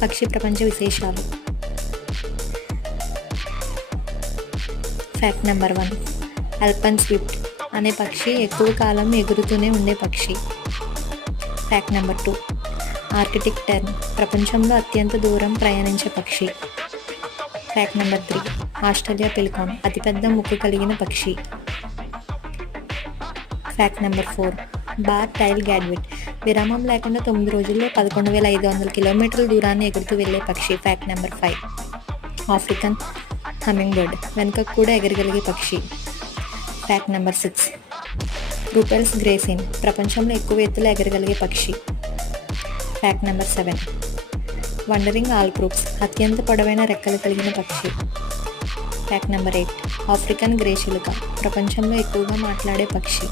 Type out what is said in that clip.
పక్షి ప్రపంచ విశేషాలు. Fact number 1. అల్పైన్ స్విఫ్ట్ అనే పక్షి ఎక్కువ కాలం ఎగురుతూనే ఉండే పక్షి. Fact number 2. ఆర్కిటిక్ టెర్న్ ప్రపంచంలో అత్యంత దూరం ప్రయాణించే పక్షి. Fact number 3. ఆస్ట్రేలియా పెలికాన్ అతిపెద్ద ముక్కు కలిగిన పక్షి. Fact number 4. బార్ టైల్ గ్యాడ్విట్ విరామం లేకుండా 9 రోజుల్లో 11,500 కిలోమీటర్ల దూరాన్ని ఎగురుతూ వెళ్లే పక్షి. Fact number 5. African humming bird వెనుకకు కూడా ఎగరగలిగే పక్షి. Fact number 6. రూపెల్స్ గ్రేసిన్ ప్రపంచంలో ఎక్కువ ఎత్తులో ఎగరగలిగే పక్షి. Fact number 7. వండరింగ్ ఆల్బ్రూక్స్ అత్యంత పొడవైన రెక్కలు కలిగిన పక్షి. Fact number 8. ఆఫ్రికన్ గ్రే చిలుక ప్రపంచంలో ఎక్కువగా మాట్లాడే పక్షి.